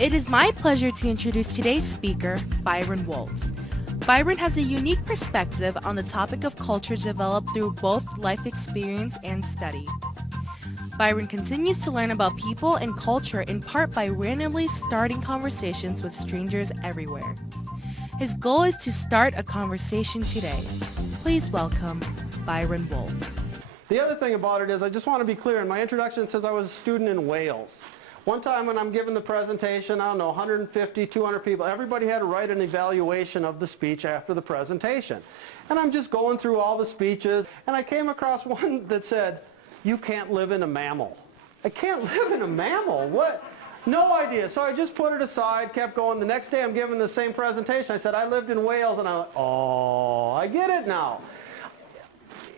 It is my pleasure to introduce today's speaker, Byron Wolt. Byron has a unique perspective on the topic of culture developed through both life experience and study. Byron continues to learn about people and culture in part by randomly starting conversations with strangers everywhere. His goal is to start a conversation today. Please welcome Byron Wolt. The other thing about it is I just want to be clear. In my introduction it says I was a student in Wales. One time when I'm giving the presentation, I don't know, 150, 200 people, everybody had to write an evaluation of the speech after the presentation. And I'm just going through all the speeches, and I came across one that said, "You can't live in a mammal." I can't live in a mammal? What? No idea. So I just put it aside, kept going. The next day I'm giving the same presentation. I said, I lived in Wales, and I'm like, oh, I get it now.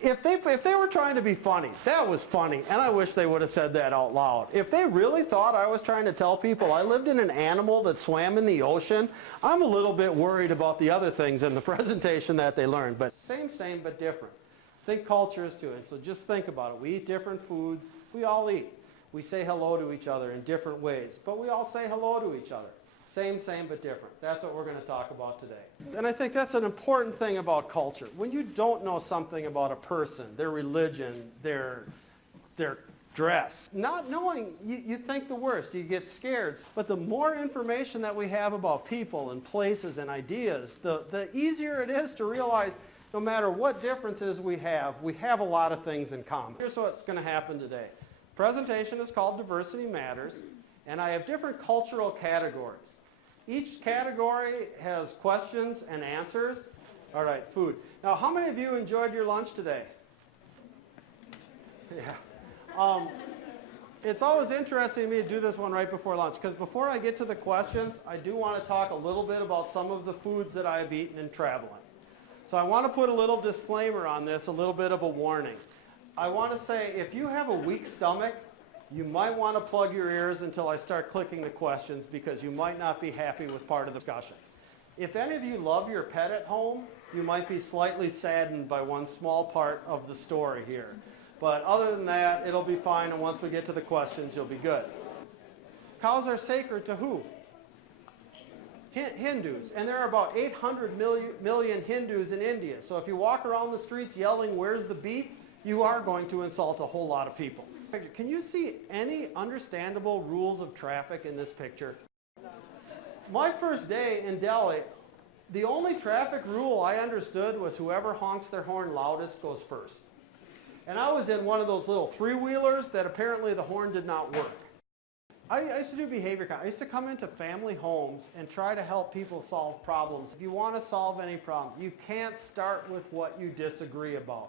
If they were trying to be funny, that was funny, and I wish they would have said that out loud. If they really thought I was trying to tell people I lived in an animal that swam in the ocean, I'm a little bit worried about the other things in the presentation that they learned. But same but different. Think culture is too, and so just think about it. We eat different foods. We all eat. We say hello to each other in different ways, but we all say hello to each other. Same but different. That's what we're going to talk about today. And I think that's an important thing about culture. When you don't know something about a person, their religion, their dress, not knowing, you think the worst. You get scared. But the more information that we have about people and places and ideas, the easier it is to realize no matter what differences we have a lot of things in common. Here's what's going to happen today. The presentation is called Diversity Matters, and I have different cultural categories. Each category has questions and answers. All right, food. Now, how many of you enjoyed your lunch today? Yeah. It's always interesting to me to do this one right before lunch, because before I get to the questions, I do want to talk a little bit about some of the foods that I've eaten in traveling. So I want to put a little disclaimer on this, a little bit of a warning. I want to say if you have a weak stomach, you might want to plug your ears until I start clicking the questions, because you might not be happy with part of the discussion. If any of you love your pet at home, you might be slightly saddened by one small part of the story here. But other than that, it'll be fine, and once we get to the questions, you'll be good. Cows are sacred to who? Hindus. And there are about 800 million Hindus in India. So if you walk around the streets yelling, "Where's the beef?" you are going to insult a whole lot of people. Can you see any understandable rules of traffic in this picture? My first day in Delhi, the only traffic rule I understood was whoever honks their horn loudest goes first. And I was in one of those little three-wheelers that apparently the horn did not work. I used to do behavior counseling. I used to come into family homes and try to help people solve problems. If you want to solve any problems, you can't start with what you disagree about.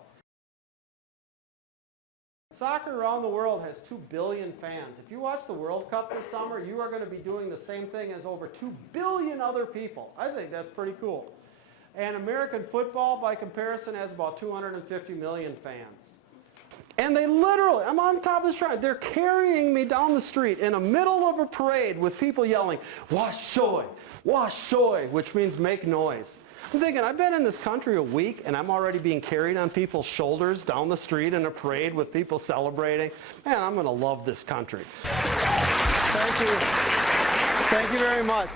Soccer around the world has 2 billion fans. If you watch the World Cup this summer, you are going to be doing the same thing as over 2 billion other people. I think that's pretty cool. And American football, by comparison, has about 250 million fans. And they literally, I'm on top of the shrine, they're carrying me down the street in the middle of a parade with people yelling, "Wash shoy," which means make noise. I'm thinking, I've been in this country a week, and I'm already being carried on people's shoulders down the street in a parade with people celebrating. Man, I'm going to love this country. Thank you. Thank you very much.